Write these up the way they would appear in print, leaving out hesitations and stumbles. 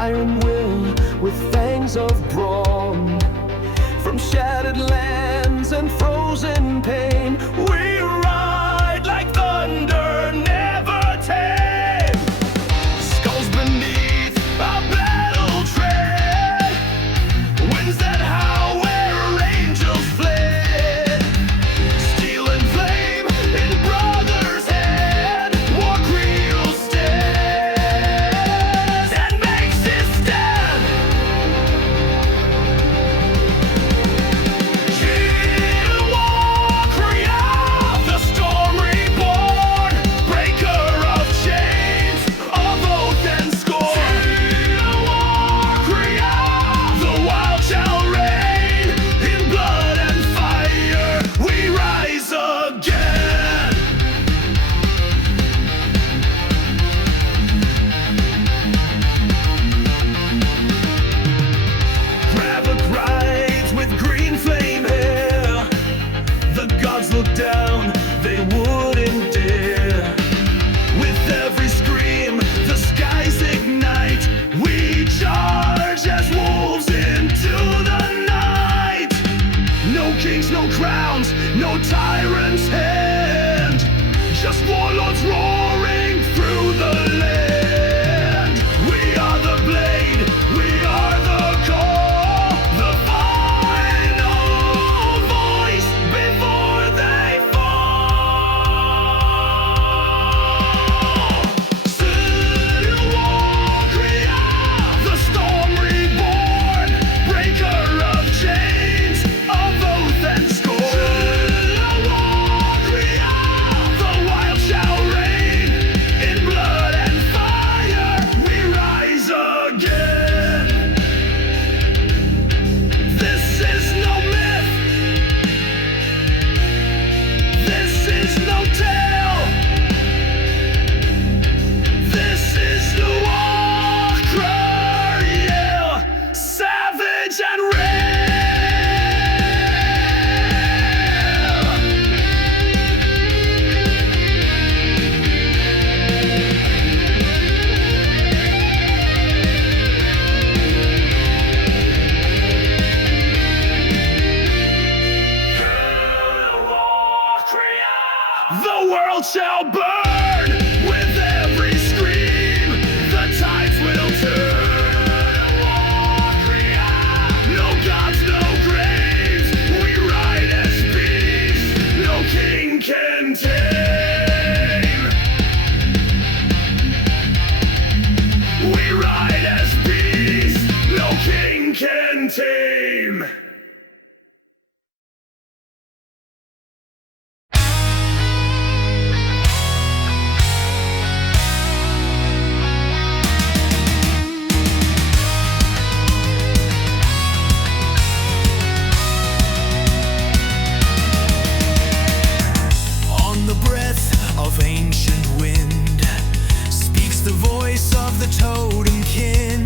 iron will with fangs of brawn. From shattered lands and frozen pain, we ride like thunder, never tame. Skulls beneath our battle tread, winds that howl where angels fled. Steel and flame in brothers' hand, WarCrier stands and makes his stand. WarCrier, the storm reborn, breaker of chains of oath and scorn. WarCrier, the wild shall reign in blood and fire. We rise again. Havoc rides with green flame hair. The gods look down, they wouldn't dare. With every scream, the skies ignite. We charge as wolves into the night. No kings, no crowns, no tyrant's hand. Just warlords roaring through the land. We are the blade, we are the call, the final voice before they fall. Still WarCrier, the storm reborn, breaker of chains of oath and scorn. WarCrier, the wild shall reign in blood and fire. We rise again. This is no myth. This is no tale. This is the WarCrier, savage and real. The world shall burn with every scream. The tides will turn. WarCrier, no gods, no graves. We ride as beasts, no king can tame. We ride as beasts, no king can tame. On the breath of ancient wind speaks the voice of the totem kin.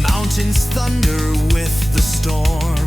Mountains thunder with the storm.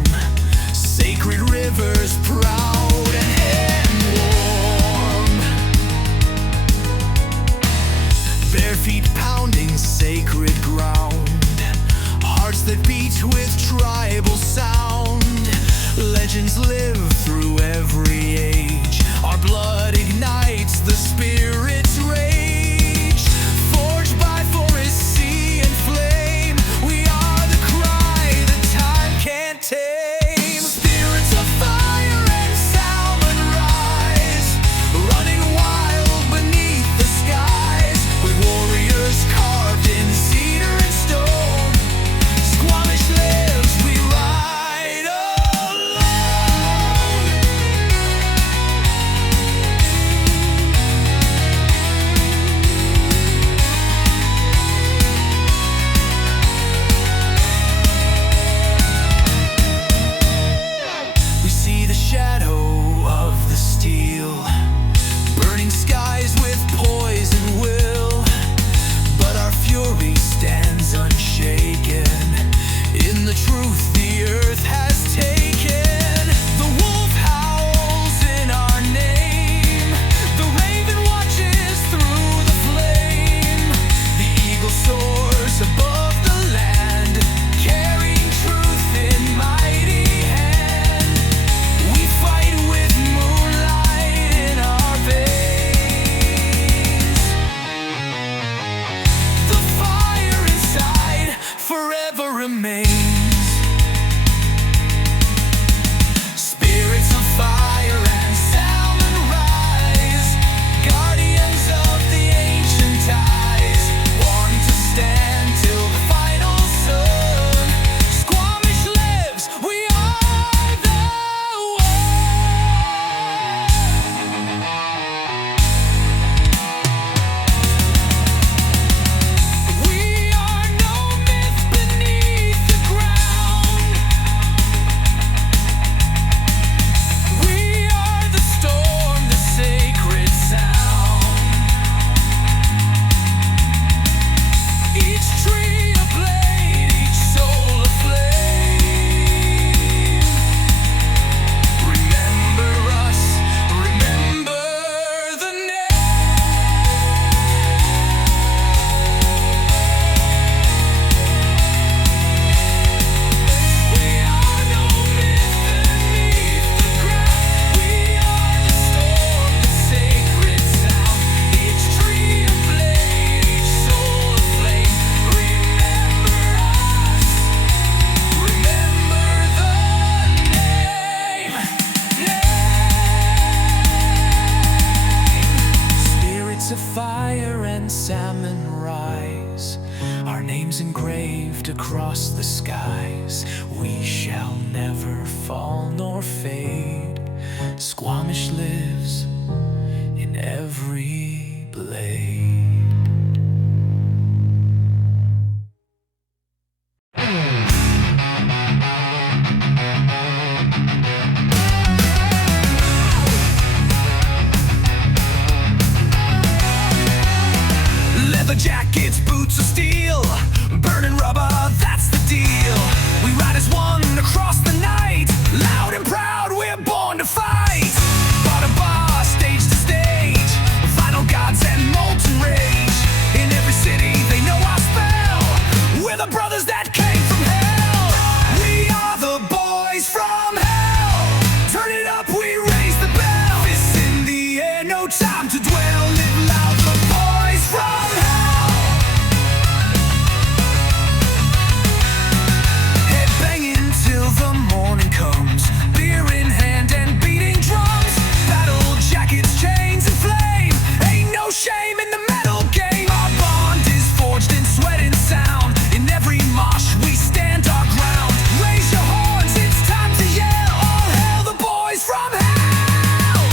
our names engraved across the skies. We shall never fall nor fade. Squamish lives in every blade. Leather jackets, boots of steel, burning rubber, that's the deal. We ride as one across the night, loud and proud, we're born to fight. Bar to bar, stage to stage, vinyl gods and molten rage. In every city they know our spell, we're the brothers that came from hell. We are the boys from hell. Turn it up, we raise the bell. Fists in the air, no time to dwell. Live loud, the boys from hell. Head banging till the morning comes, beer in hand and beating drums. Battle jackets, chains and flame, ain't no shame in the metal game. Our bond is forged in sweat and sound. In every mosh we stand our ground. Raise your horns, it's time to yell. All hail the boys from hell.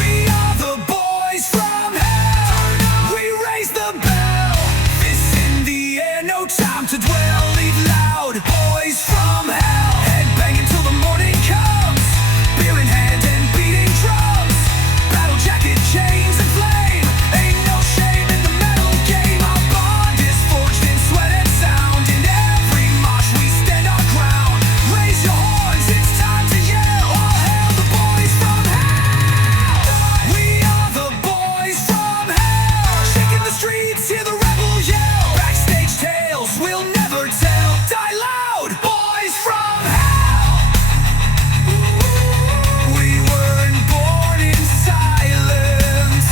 We are the boys from hell. We raise the bell. Fists in the air, no time to dwell. Leave loud, boys from hell. Head banging till the morning comes, beer in hand and beating drums. Battle jacket, chains and flame, ain't no shame in the metal game. Our bond is forged in sweat and sound. In every mosh we stand our ground. Raise your horns, it's time to yell. All hail the boys from hell. We are the boys from hell. Shaking the streets, hear the rebel yell. Backstage tales we'll never tell. Die loud, boys from hell. We weren't born in silence.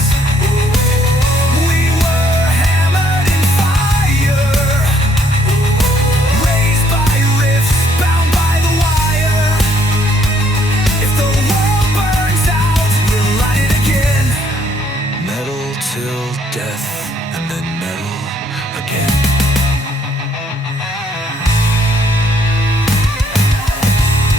We were hammered in fire. Raised by riffs, bound by the wire. If the world burns out, we'll light it again. Metal till death, and then metal again.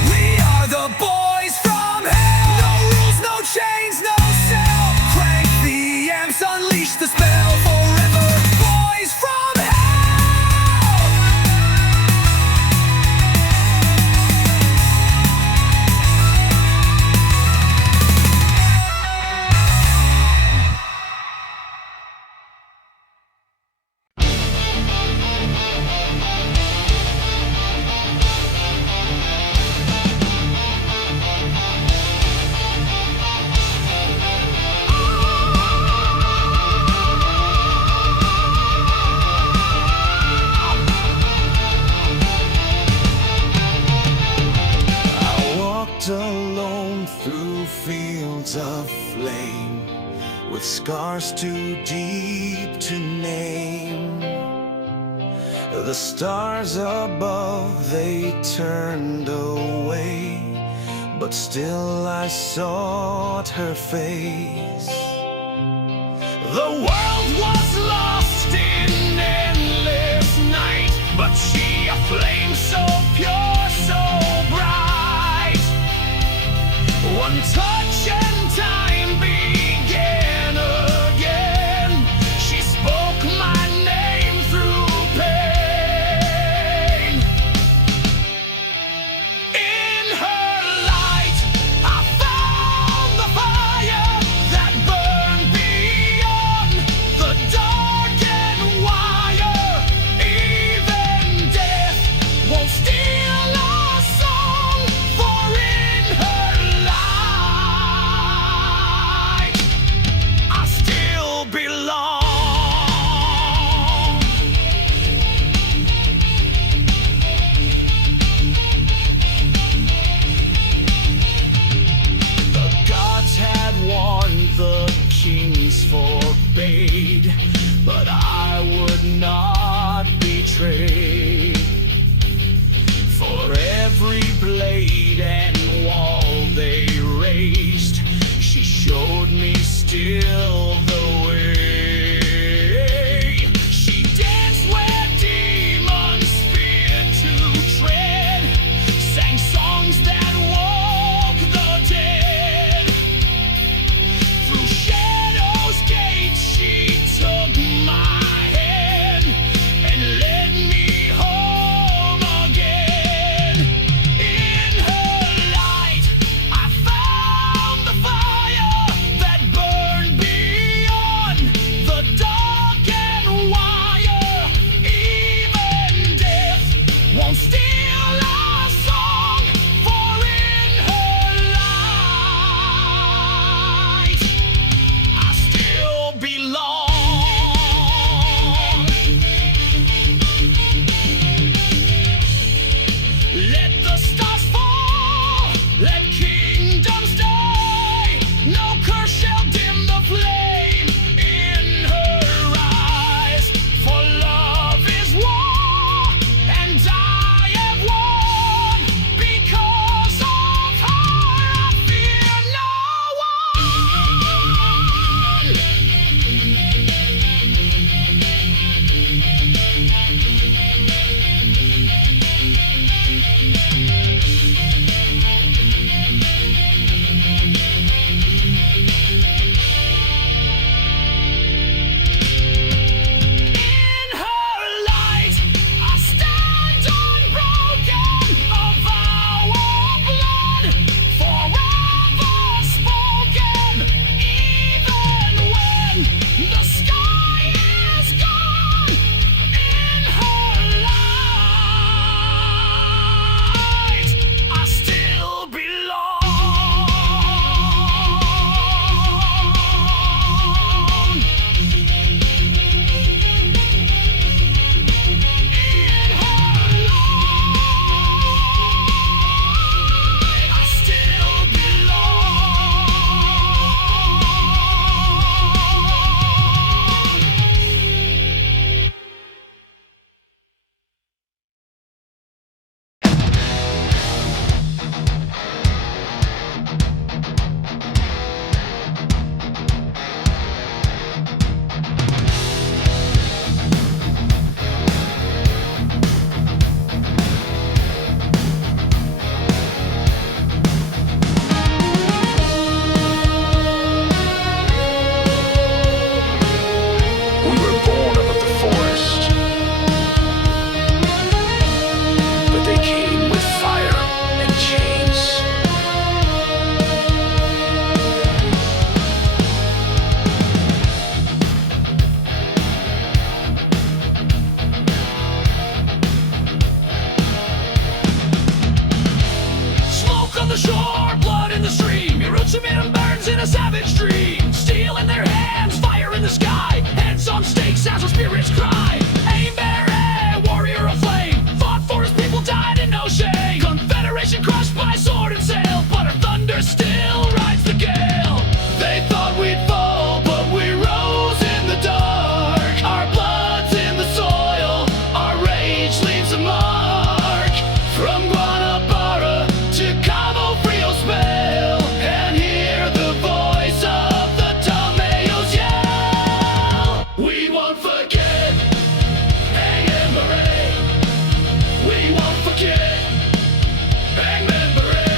We are the boys from hell. No rules, no chains, no cell. Crank the amps, unleash the spell. Forever boys from hell. I walked alone through fields of flame, with scars too deep to name. The stars above, they turned away, but still I sought her face. The world was lost in endless night, but she a flame so pure, so bright. One touch and time began again. She spoke my name through pain. In her light, I found the fire that burned beyond the darkest a savage dream. Steel in their hands, fire in the sky. Heads on stakes as our spirits cry. Aimberê, warrior of flame, fought for his people, died in no shame. Confederation crushed by sword and sail, but our thunder still rides the gale. They thought we'd fall, but we rose in the dark. Our blood's in the soil, our rage leaves a mark. From Guanabara to Cabo Frio's spell, and hear the voice of the Tamayo's yell. We won't forget, Aimberê. We won't forget, Aimberê.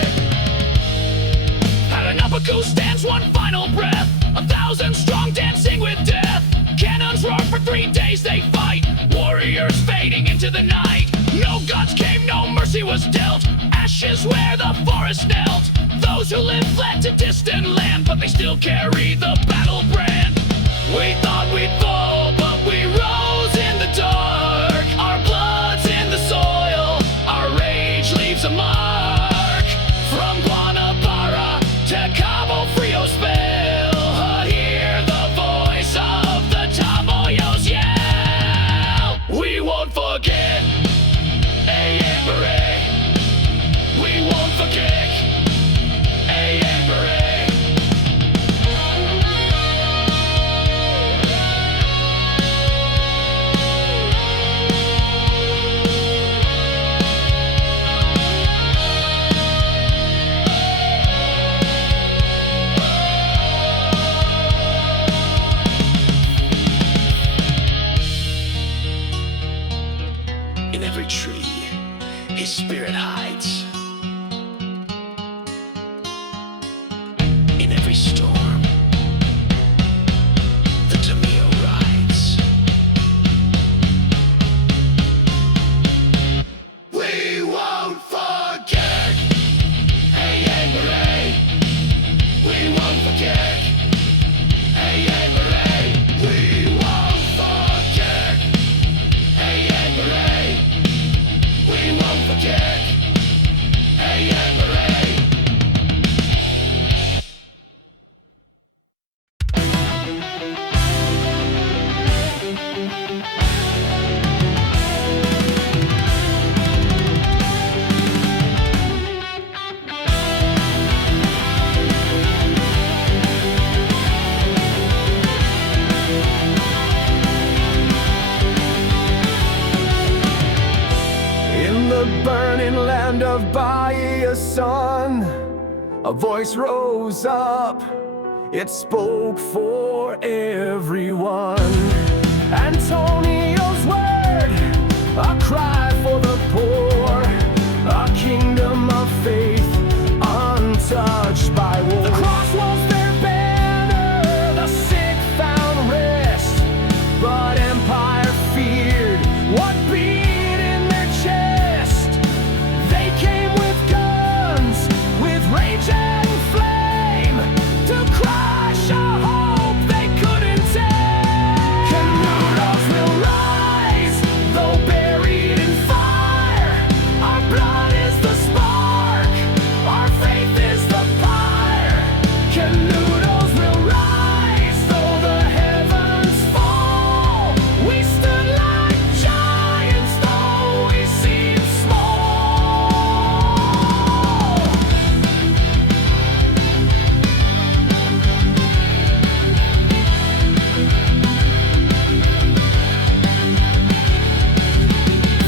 At stands one final breath, 1,000 strong dancing with death. Cannons roar for 3 days they fight, warriors fading into the night. No gods came, no mercy was dealt, ashes where the forest knelt. Those who lived fled to distant land, but they still carry the battle brand. We thought we'd fall, but we rose in the dark. Our blood's in the soil, our rage leaves a mark. From Guanabara to Cabo Frio's spell, hear the voice of the Tamoyos yell. We won't forget, Aimberê. We won't forget, Aimberê. In every tree, his spirit hides. In every storm, the Tamio rides. We won't forget, Aimberê. We won't forget, Aimberê. We won't forget, Aimberê. We won't forget, Aimberê. In the burning land of Bahia sun, a voice rose up. It spoke for everyone. Antonio's word, a cry for the poor, a kingdom of faith untouched by war. The cross was their banner, the sick found rest, but empire feared what beat in their chest. They came with guns, with rage and flame, to crush a hope they couldn't tame. Canudos will rise, though buried in fire. Our blood is the spark, our faith is the fire. Canudos will rise, though the heavens fall. We stood like giants, though we seem small.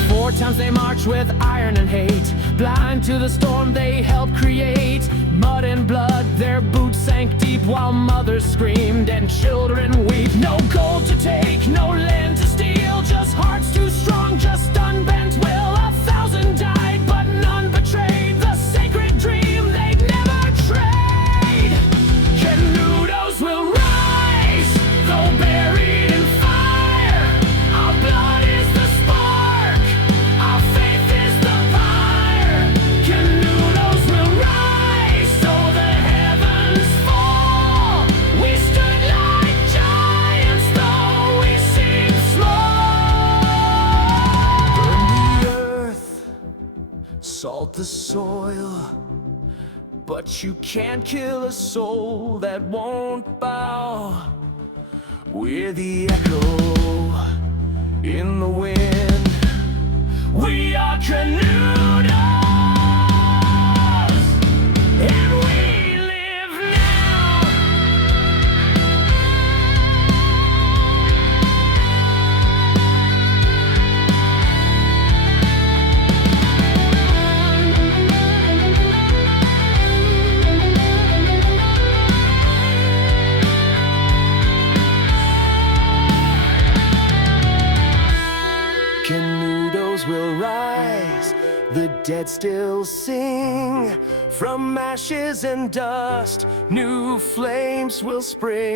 Four times they marched with iron and hate, blind to the storm they helped create. Mud and blood, their boots sank deep while mothers screamed and children weep. No gold to take, no land to steal, just hearts too strong, just unbent will. 1,000 died, but none betrayed the sacred dream they'd never trade. Canudos will rise, though buried in fire. Our blood is the spark, our faith is the fire. Canudos will rise, though the heavens fall. We stood like giants, though we seem small. Burn the earth, salt the soil, but you can't kill a soul that won't bow. We're the echo in the wind. We are Canudos, and we live now. Canudos will rise, the dead still sing. From ashes and dust, new flames will spring.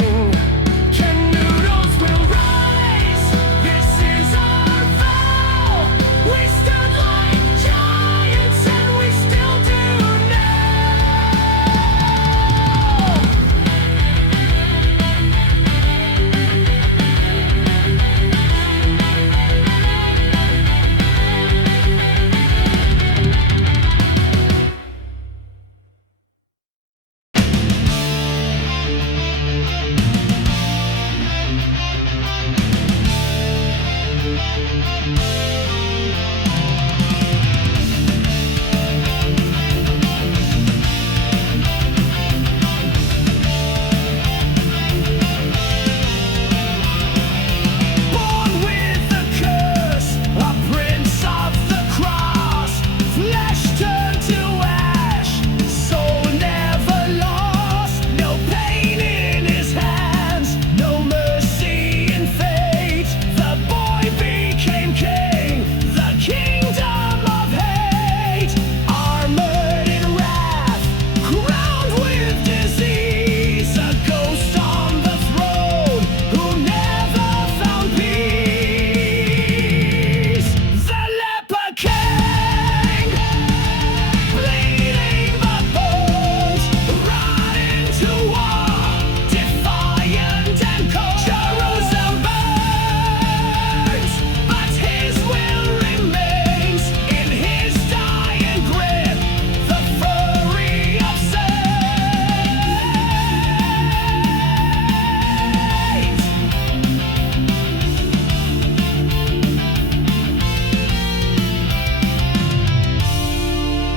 Canudos will rise, this is our vow. We stood like giants and we still do now. Born with a curse, a prince of the cross. Flesh turned to ash, soul never lost. No pain in his hands, no mercy in fate. The boy became king, the kingdom of hate. Armored in wrath, crowned with disease. A ghost on the throne who never found peace. The Leper King, bleeding the bones, rotting to war, defiant and cold. Jerusalem burns, but his will remains in his dying grip, the fury of saints.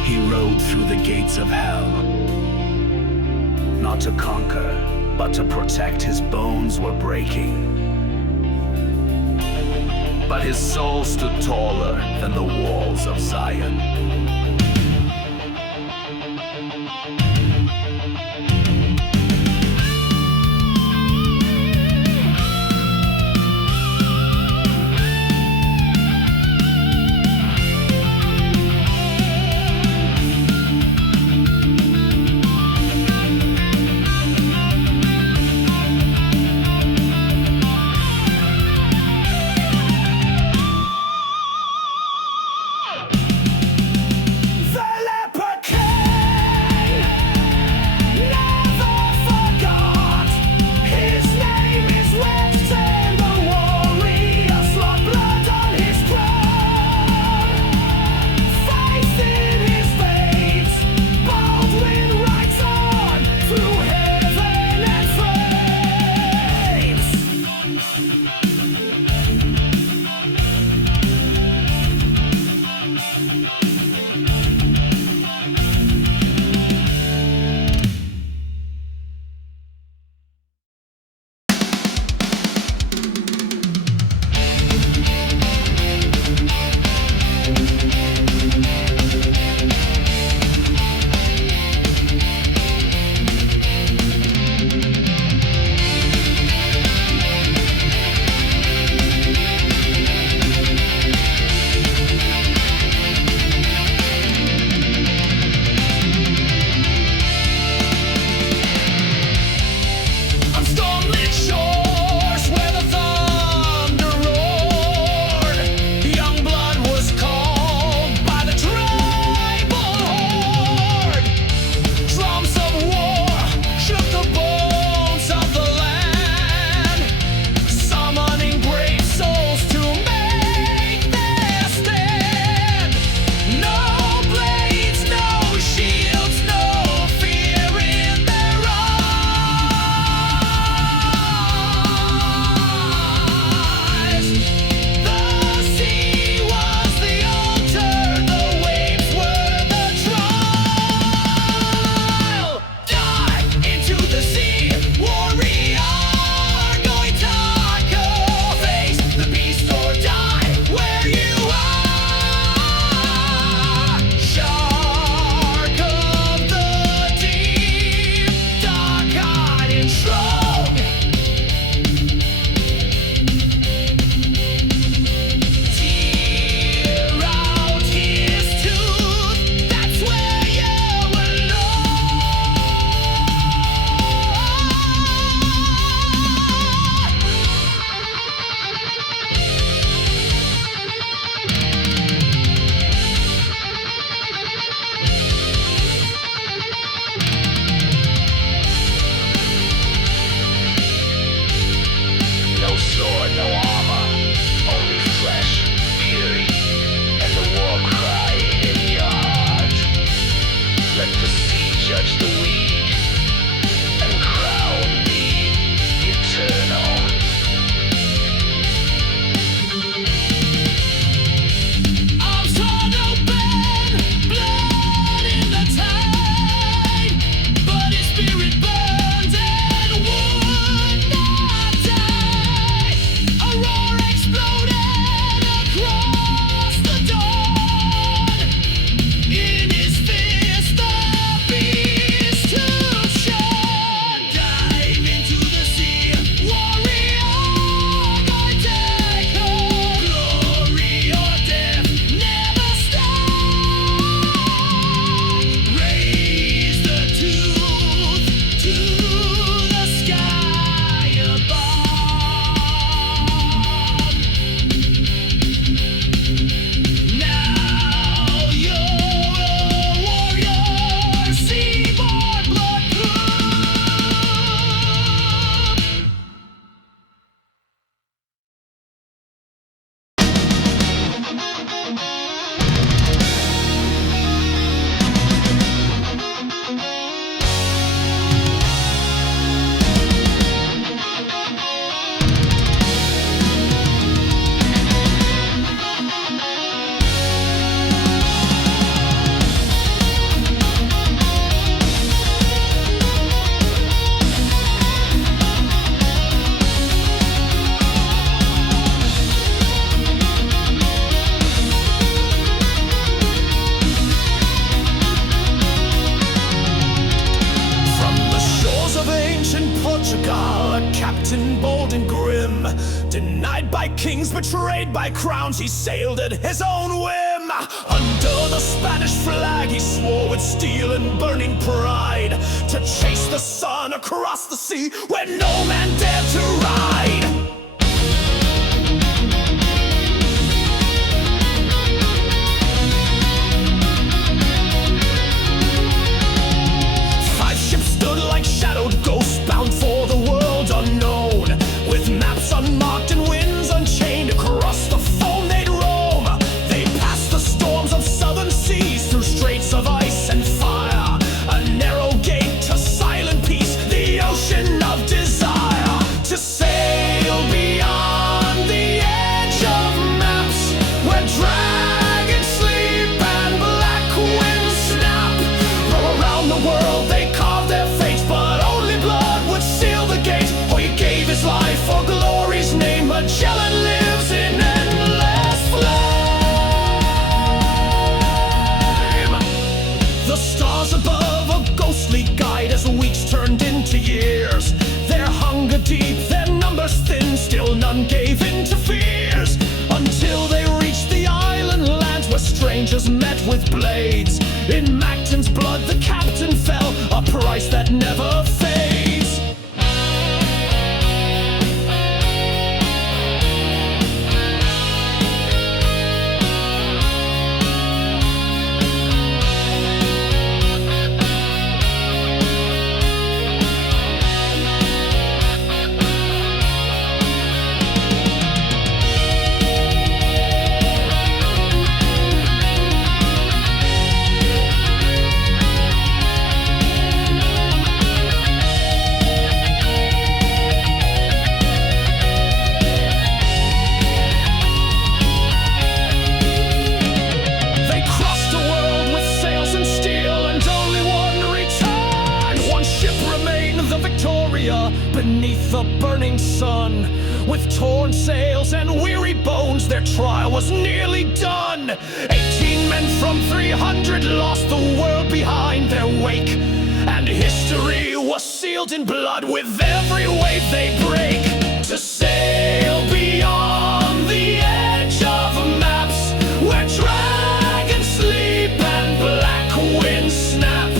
He rode through the gates of hell, not to conquer, but to protect. His bones were breaking, but his soul stood taller than the walls of Zion. The Denied by kings, betrayed by crowns, he sailed at his own whim. Under the Spanish flag, he swore with steel and burning pride to chase the sun across the sea where no man dared to ride. Like shadowed ghosts bound for the world unknown, with maps unmarked and winds unchained. Across the foam they'd roam. They passed the storms of southern seas, through straits of ice and fire, a narrow gate to silent peace, the ocean of desire. To sail beyond the edge of maps, where dragons sleep and black winds snap. From around the world they carved their fates, but only blood would seal the gate. Oh, he gave his life for glory's name. Magellan lives in endless flame. The stars above, a ghostly guide as weeks turned into years. Their hunger deep, their numbers thin, still none gave in to fears, until they reached the island lands where strangers met with blades. In Macton's blood the captain fell, a price that never fades. Beneath the burning sun, with torn sails and weary bones, their trial was nearly done. 18 men from 300 lost the world behind their wake, and history was sealed in blood with every wave they break. To sail beyond the edge of maps, where dragons sleep and black winds snap.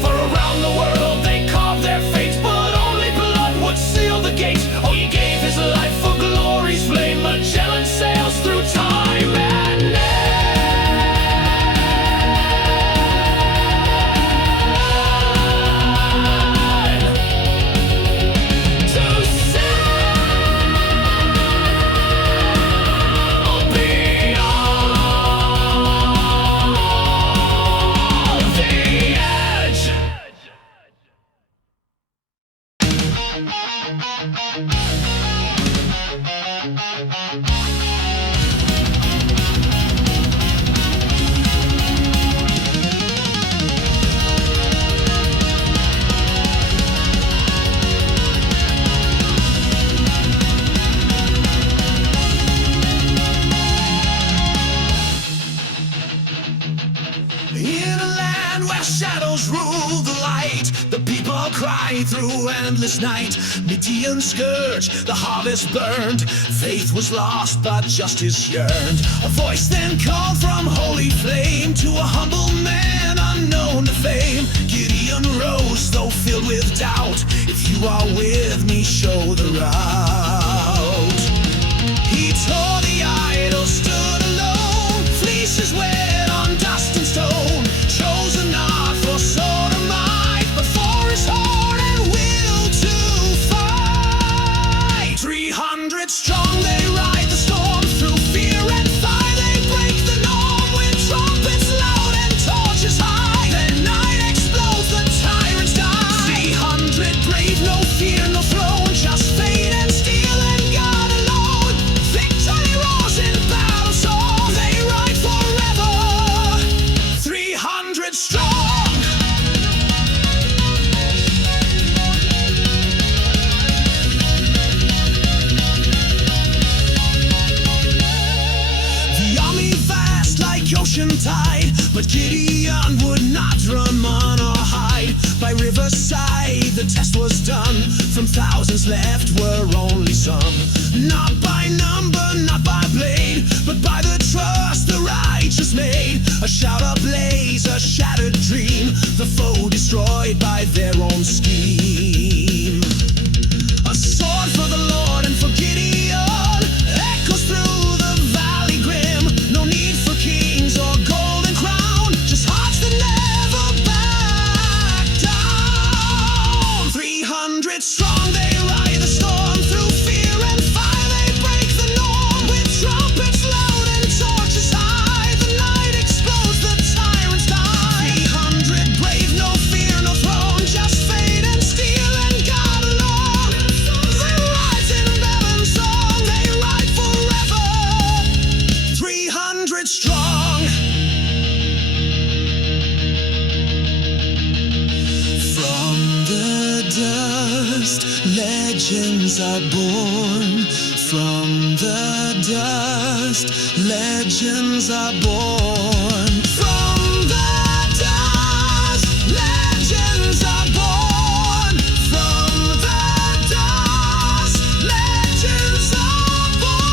For around the world they carved their fates, but only blood would seal the gate. Oh, he gave his life for glory's flame. Magellan sails through time and name. To sail beyond the edge. In a land where shadows rule the light, the people cry through endless night. Median scourge, the harvest burned. Faith was lost, but justice yearned. A voice then called from holy flame to a humble man unknown to fame. Gideon rose, though filled with doubt. If you are with me, show the route. He tore the idol, stood alone. Fleeces wet on dust and stone. Chosen not for sword or might, but for his heart and will to fight. 300 strong they ride the storm, through fear and fire they break the norm. With trumpets loud and like ocean tide. But Gideon would not run or hide. By riverside the test was done. From thousands left were only some. Not by number, not by blade, but by the trust the righteous made. A shout ablaze, a shattered dream, the foe destroyed by their own scheme. A sword for the Lord and for Gideon echoes through the valley grim. No need for kings or golden crown, just hearts that never back down. 300 strong, they ride the storm. Through fear and fire they break the norm. With trumpets loud and torches high, the night explodes, the tyrants die. 300 brave, no fear, no throne, just fate and steel and God alone. They rise in battle and song, they ride forever. 300 strong. From the dust, legends are born. From the dust, legends are born. From the dust, legends are born. From the dust, legends are born.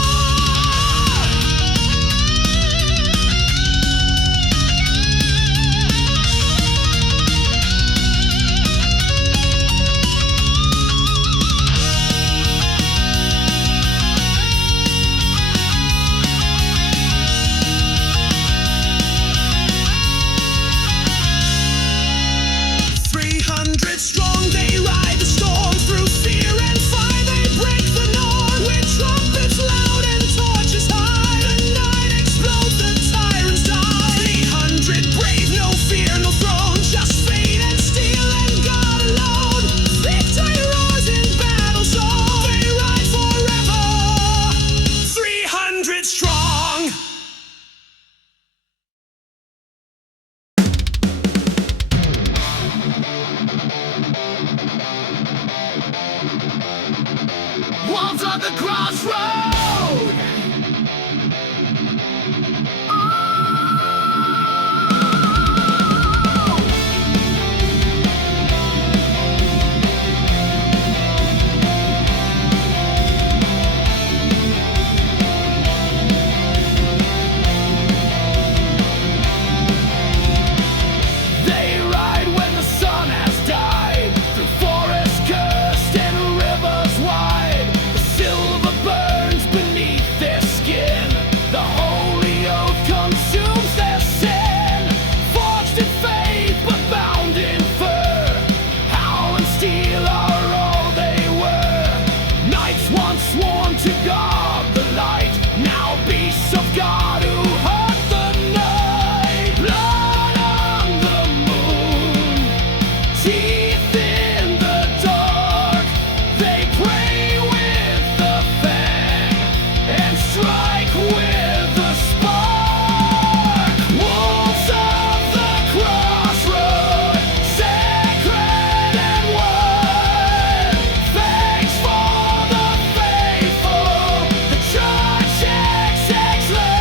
Strong, they ride the storm. Through fear and fire they break the norm. With trumpets loud and torches high, the night explodes, the tyrants die. 300 brave, no fear, no throne, just fate and steel and God alone. Victory roars in battle song, they ride forever. 300 strong. Wolves on the crossroad. They ride when the sun has died, through forest cursed and rivers wide. The silver burns beneath their skin, the holy oath consumes their sin. Forged in faith but bound in fur, how and steel are all they were. Knights once sworn to guard the light, now beasts of God who hurt the night. Blood on the moon, teeth in the dark, they pray with the fang and strike with the spark. Wolves of the crossroad, sacred and one. Thanks for the faithful, the church XXLA.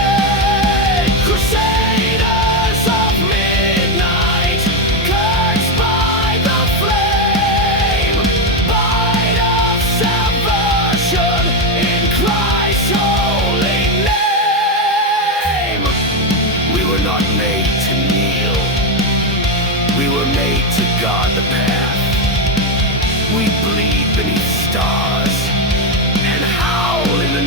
Crusaders of midnight, cursed by the flame. Bite of subversion in Christ's holy name. We were not made to kneel, we were made to guard the path. We bleed beneath stars and howl in the